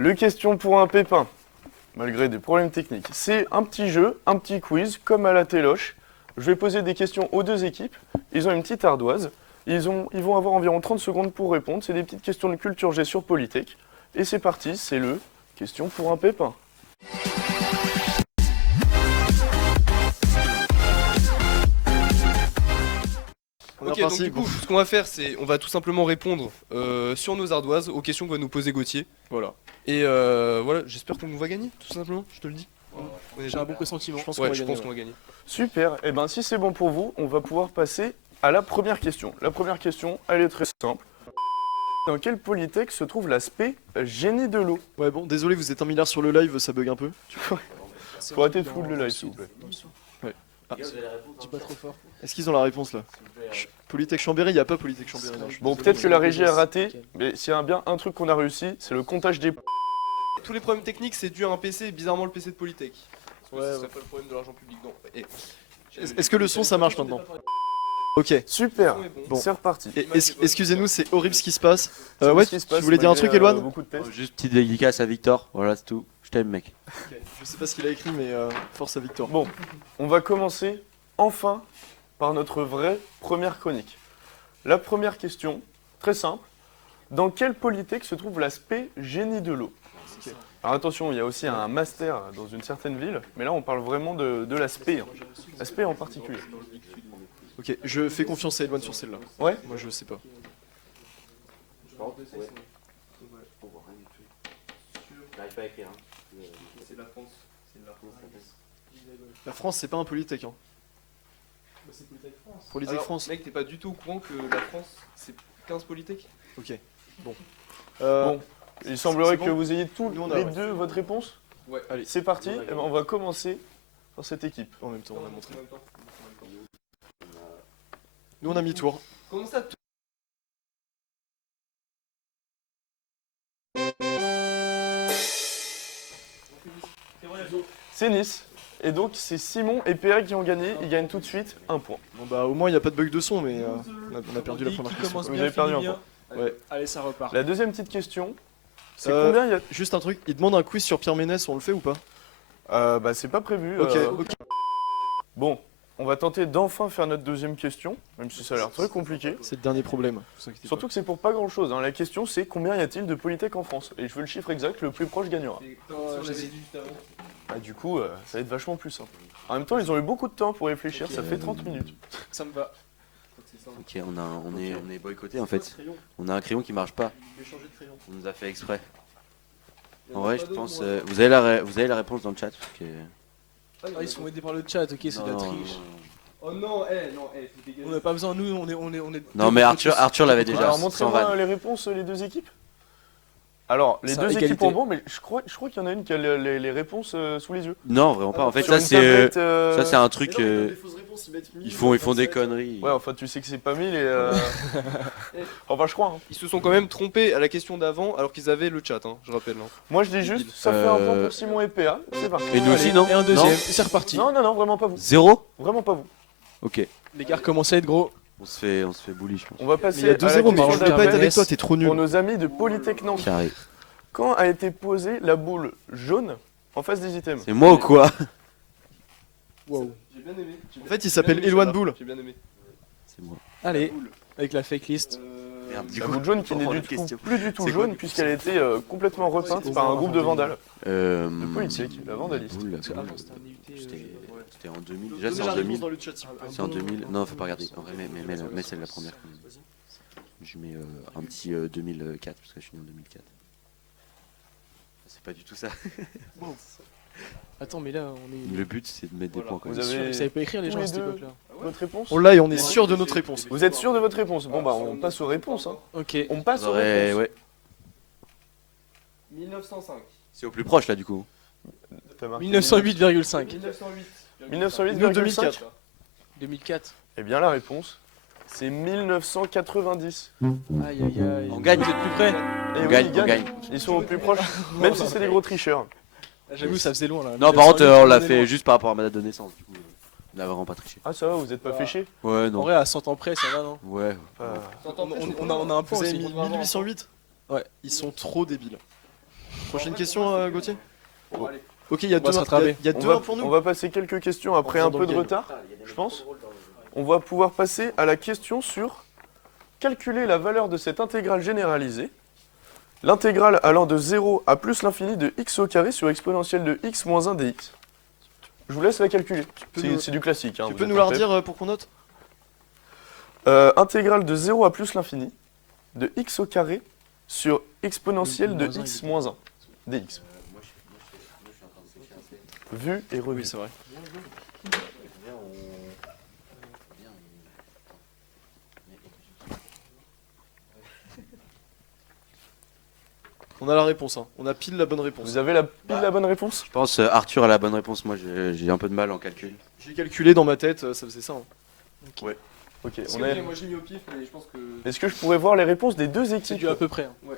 Le question pour un pépin, malgré des problèmes techniques. C'est un petit jeu, un petit quiz, comme à la téloche. Je vais poser des questions aux deux équipes. Ils ont une petite ardoise. Ils vont avoir environ 30 secondes pour répondre. C'est des petites questions de culture G sur Polytech. Et c'est parti, c'est le question pour un pépin. Ok, donc du coup, ce qu'on va faire, c'est on va tout simplement répondre sur nos ardoises aux questions que va nous poser Gauthier. Voilà. Et voilà, j'espère qu'on va gagner, tout simplement, je te le dis. J'ai un bon pressentiment. Je pense qu'on va gagner. Super, et bien si c'est bon pour vous, on va pouvoir passer à la première question. La première question, elle est très simple. Dans quel Polytech se trouve l'aspect génie de l'eau? Ouais, bon, désolé, vous êtes 1 milliard sur le live, ça bug un peu. Faut arrêter de foutre le live, s'il vous plaît. Ouais. Ah, dis pas trop fort. Est-ce qu'ils ont la réponse là? Polytech Chambéry, il n'y a pas Polytech Chambéry. Non. Bon, peut-être que la régie a raté, mais s'il y a bien un truc qu'on a réussi, c'est le comptage des... Tous les problèmes techniques, c'est dû à un PC, et bizarrement le PC de Polytech. Ouais, ce serait pas le problème de l'argent public, non. Est-ce que le son ça marche maintenant? Ok. Super, Bon. c'est reparti. Excusez-nous, c'est horrible ce qui se passe. C'est Ouais, ce qui se tu passe, voulais dire un malgré, truc, Elwan? beaucoup de tests. Juste petite dédicace à Victor, voilà c'est tout. Je t'aime mec. Je sais pas ce qu'il a écrit, mais force à Victor. Bon, on va commencer enfin par notre vraie première chronique. La première question, très simple. Dans quel Polytech se trouve l'aspect génie de l'eau? Alors attention, il y a aussi un master dans une certaine ville, mais là on parle vraiment de l'aspect, l'aspect en particulier. Ok, je fais confiance à Elwan sur celle-là. Ouais. Moi je sais pas. La France, c'est pas un Polytech, hein. Polytech Alors, France. mec, t'es pas du tout au courant que la France, c'est 15 Polytech? Ok. Bon. Bon, il semblerait c'est que bon. vous ayez tous Nous, on a, les ouais. deux votre réponse. Ouais. Allez. C'est parti, eh ben, on va commencer par cette équipe. En même temps, on a montré. Nous on a mis tour. Comment ça? C'est Nice. Et donc c'est Simon et Pierre qui ont gagné, ils gagnent tout de suite un point. Bon bah au moins il n'y a pas de bug de son, mais on a perdu la première question. Vous avez perdu un point. Ouais. Allez, ça repart. La deuxième petite question, c'est Euh, combien il y a... Juste un truc, il demande un quiz sur Pierre Ménès, on le fait ou pas? Bah c'est pas prévu. Ok, ok. Bon, on va tenter d'enfin faire notre deuxième question, même si ça a l'air très compliqué. C'est le dernier problème. vous inquiétez Surtout que c'est pour pas grand chose. La question c'est combien y a-t-il de Polytech en France? Et je veux le chiffre exact, le plus proche gagnera. Bah, du coup, ça va être vachement plus simple. En même temps, ils ont eu beaucoup de temps pour réfléchir, ça fait 30 minutes. Ça me va. Ok, on est boycotté en fait. On a un crayon qui marche pas. On nous a fait exprès. En vrai, je pense. Vous avez la réponse dans le chat. Parce que... Ah, ils sont aidés par le chat, ok, c'est de la Non, triche. Oh non, faut dégager. On n'a pas besoin, nous, on est. Non mais Arthur l'avait déjà. Alors sans montrez-moi vanne. les réponses, les deux équipes. Alors, les Ça, deux égalité. équipes ont bon, mais je crois qu'il y en a une qui a les réponses sous les yeux. Non, vraiment pas. En fait, Sur ça une c'est tablette, ça c'est un truc. Ils font des conneries. Ouais, enfin, tu sais que c'est pas 1000 et... Enfin, je crois. Hein. Ils se sont quand même trompés à la question d'avant alors qu'ils avaient le chat, hein, je rappelle. Hein. Moi, je dis juste, ça fait un point pour Simon et PA. C'est parti. Et nous aussi, non? Et un deuxième, Non. et c'est reparti. Non, vraiment pas vous. Zéro? Vraiment pas vous. Ok. Les gars recommencent à être gros. On se fait bully, je pense. On va Mais passer il y a à la 2-0, mais question je peux pas être d'après avec toi, t'es trop nul. pour nos amis de Polytech Nantes. Carré. Quand a été posée la boule jaune en face des items? C'est moi ou quoi? Wow. J'ai bien aimé. En fait, il s'appelle Elwan Bull. J'ai bien aimé. C'est moi. Allez, avec la fake list. Merde, La boule jaune qui n'est reprends du la coup question. plus du tout C'est quoi, jaune du coup, puisqu'elle a été complètement repeinte par un groupe de vandales. De Polytech, la vandaliste. Boule, Parce qu'avant, c'était un IUT. C'était en 2000. Déjà c'est en 2000. dans le chat, s'il vous plaît. C'est en 2000. Non, faut pas regarder. En vrai, mais c'est la première. Je mets un petit 2004 parce que je suis né en 2004. C'est pas du tout ça. Attends, mais là, on est. Le but c'est de mettre des points. Vous Quoi. avez Ils savaient pas écrire les gens tous à les cette deux époque-là. votre réponse? On l'a et on est sûr de notre réponse. Vous êtes sûr de votre réponse? Bon bah on passe aux réponses. Hein. Ok. On passe aux Ouais, réponses. ouais. 1905. C'est au plus proche là du coup. T'as marqué 1908,5. 1908. 1908,5. 2004. Eh bien la réponse, c'est 1990. Aïe aïe aïe. On gagne. Vous êtes plus près? Et On oui, gagne, ils on gagne. Ils sont au plus proche, même si c'est des gros tricheurs. J'avoue, ça faisait loin là. Non, par contre, on l'a 1908, fait juste par rapport à ma date de naissance. Du coup, on a vraiment pas triché. Ah ça va, vous êtes pas Ah. fait chier? Ouais, En non. vrai, à 100 ans près, ça va, non? Ouais. Ah. On a un point Vous avez aussi. mis 1808? Ouais. Ils sont trop débiles. Prochaine question, Gauthier. Bon, allez. Ok, il y a On va deux se rattraper. il y a On 2 va, pour nous. on va passer quelques questions après On un rentre dans peu de le game. retard, je pense. On va pouvoir passer à la question sur calculer la valeur de cette intégrale généralisée. L'intégrale allant de 0 à plus l'infini de x au carré sur exponentielle de x moins 1 dx. Je vous laisse la calculer. peux C'est nous- c'est du classique. Hein, Tu vous peux êtes nous en la PEP. redire pour qu'on note? Intégrale de 0 à plus l'infini de x au carré sur exponentielle de Moins un, x moins 1 dx. Vu et revu. Oui, c'est vrai. On a la réponse, hein. On a pile la bonne réponse. Vous avez la bonne réponse? Je pense Arthur a la bonne réponse. Moi, j'ai un peu de mal en calcul. J'ai calculé dans ma tête, ça faisait ça. Hein. Ok, Parce on que, est... ok, moi j'ai mis au pif, mais je pense que. Est-ce que je pourrais voir les réponses des deux C'est équipes? du à peu près. hein.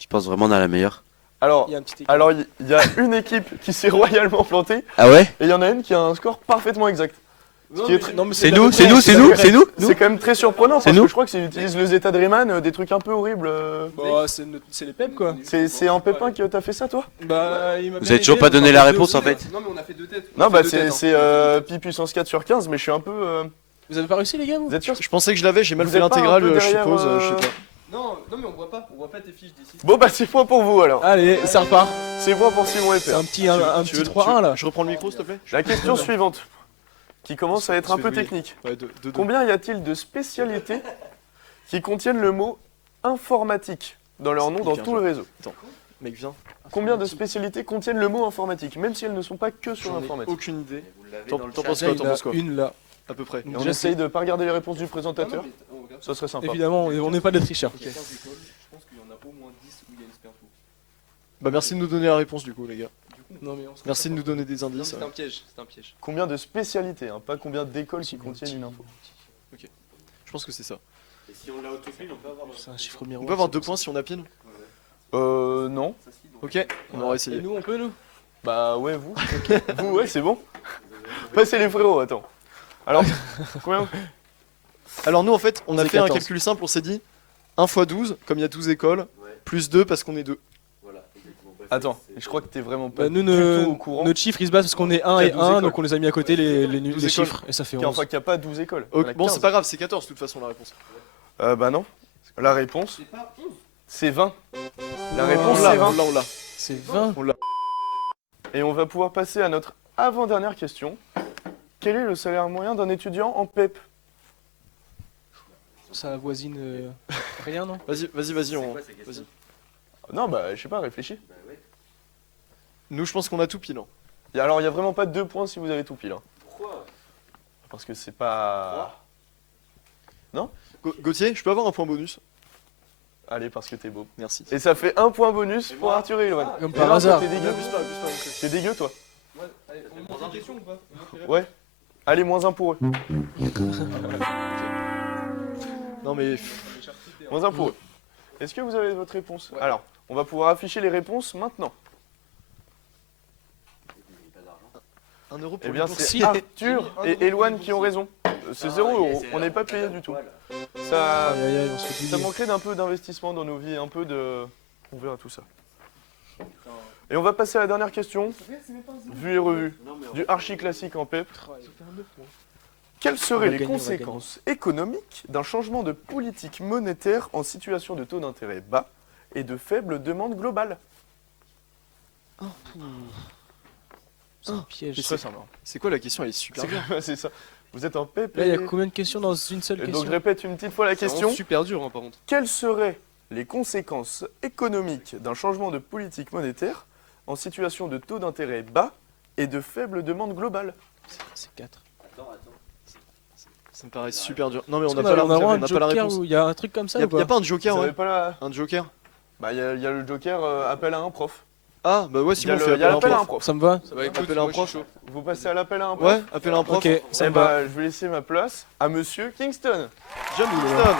Je pense vraiment on a la meilleure. Alors, Il y a un petit écart. alors il y a une équipe qui s'est royalement plantée Ah ouais? et il y en a une qui a un score parfaitement exact. Non, qui est très- Non, mais C'est de à nous, peu c'est près, nous, de c'est à nous, peu c'est près. nous. C'est quand même très surprenant C'est parce nous que je crois que c'est utilise le zeta de Riemann, des trucs un peu horribles. Bah, c'est les PEP quoi. C'est en Pépin que t'as fait ça toi? Bah, il m'a Vous bien avez toujours aidé, pas donc donné on la fait réponse deux en aussi. fait. Non, mais on a fait 2 têtes. Non On a bah fait deux têtes, c'est hein. pi puissance 4 sur 15 mais je suis un peu... Vous avez pas réussi les gars vous? Vous êtes sûr? Je pensais que je l'avais, j'ai mal Vous fait êtes pas un l'intégrale, peu je derrière, suppose, je sais pas. Non, non, mais on voit pas tes fiches d'ici. Bon bah c'est point pour vous alors. Allez, ça repart. C'est point pour Simon et C'est Père. un petit Tu veux- 3-1 là. Je reprends le micro, s'il te plaît? La question suivante, qui commence à être un peu Celui- technique. Ouais, deux. Combien y a-t-il de spécialités qui contiennent le mot informatique dans leur nom dans hyper tout dur. le réseau? Mec, viens. Combien de spécialités contiennent le mot informatique, même si elles ne sont pas que sur J'en ai l'informatique? aucune idée. T'en T'en penses Déjà, quoi? il T'en y en penses a quoi? une là. À peu près. Et on Déjà, essaye de pas regarder les réponses du présentateur, Ah non, mais, regarde. ça serait sympa. Évidemment, on n'est pas des tricheurs. Il y a 15 écoles, je pense qu'il y en a au moins 10 où il y a une super info. Bah merci de nous donner la réponse du coup, les gars. Non, mais on se Merci de nous donner des Non, mais indices. c'est un piège, c'est un piège. Combien de spécialités, hein, pas combien d'écoles qui contiennent une info. Je pense que c'est ça. Et si on l'a autopile, on peut avoir. C'est un chiffre miroir. On peut avoir 2 points si on a pile? Non. Ok, on aura essayé. Et nous, on peut nous? Bah ouais, vous. Vous, ouais, c'est bon. Passez les frérots, attends. Alors, combien? Alors nous en fait, on a C'est fait un 14. calcul simple, on s'est dit 1 x 12, comme il y a 12 écoles, plus 2 parce qu'on est 2. Voilà, exactement. Attends, je crois que t'es vraiment pas Bah, nous, du tout au courant. notre chiffre il se base parce qu'on est 1 Il y et a 12 1, écoles. donc on les a mis à côté les 12 écoles. chiffres et ça fait 11. Enfin, qu'il n'y a pas 12 écoles. Il y en a Bon, 15. c'est pas grave, c'est 14 de toute façon la réponse. Bah non. La réponse, C'est pas 11. c'est 20. La réponse, On l'a, c'est 20. on l'a. C'est 20. Et on va pouvoir passer à notre avant-dernière question. Quel est le salaire moyen d'un étudiant en PEP? Ça avoisine rien, non? Vas-y, on... vas-y. Non, bah je sais pas, réfléchis. Nous je pense qu'on a tout pile. Hein. Alors, il n'y a vraiment pas 2 points si vous avez tout pile. Hein. Pourquoi? Parce que c'est pas... Gauthier, je peux avoir un point bonus? Allez, parce que t'es beau. Merci. Et ça fait 1 point bonus pour Arthur et Eloane. Comme Et par non, hasard. T'es dégueu. Abuse pas, abuse pas. T'es dégueu, toi. Ouais, allez, on monte une question ou pas? Ouais. Allez, -1 pour eux. Non mais... -1 pour eux. Est-ce que vous avez votre réponse? Alors, on va pouvoir afficher les réponses maintenant. 1 euro pour Eh bien, une c'est Si. Arthur et Eloane qui ont raison. C'est 0 euros. On n'est pas payé du tout. Ça, Aïe aïe aïe, on se fait ça plier. manquerait d'un peu d'investissement dans nos vies, un peu de... On verra tout ça. Et on va passer à la dernière question, vue et revue, du archi classique en PEP. Quelles On seraient va les gagner, on va conséquences économiques d'un changement de politique monétaire en situation de taux d'intérêt bas et de faible demande globale? C'est un piège. Mais Très simple. hein. C'est quoi la question? Elle est super C'est bien. c'est ça. Vous êtes en PEP. Là, il y a et- combien de questions dans une seule et donc question? je répète une petite fois la question. Super dur, hein, par contre. Quelles seraient les conséquences économiques d'un changement de politique monétaire en situation de taux d'intérêt bas et de faible demande globale? C'est 4. Ça me paraît super dur. Non mais on On n'a a, pas, on a vraiment on un n'a pas la joker réponse. où il y a un truc comme ça ou Y a pas? pas un Vous joker, avez ouais? pas la... Un joker? Bah il y, a le joker appel à un prof. Ah, bah ouais, Il y sinon a on fait il y a l'appel à un prof. prof. Ça me va? Bah écoute, Appelle un moi, je suis prof. chaud. Vous passez à l'appel à un prof? Ouais, appelle un prof. Ok, ça Eh me va. bah je vais laisser ma place à Monsieur Kingston. Kingston.